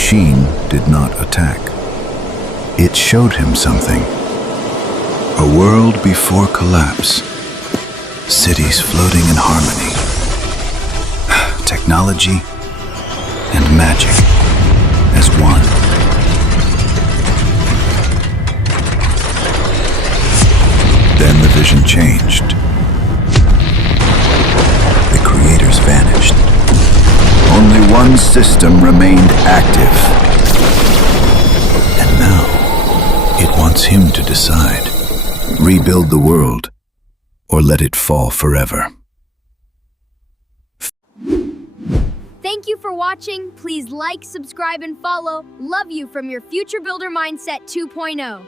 machine did not attack. It showed him something. A world before collapse. Cities floating in harmony. Technology and magic as one. Then the vision changed. The creators vanished. Only one system remained active. And now, it wants him to decide. Rebuild the world, or let it fall forever. Thank you for watching. Please like, subscribe, and follow. Love you from your Future Builder Mindset 2.0.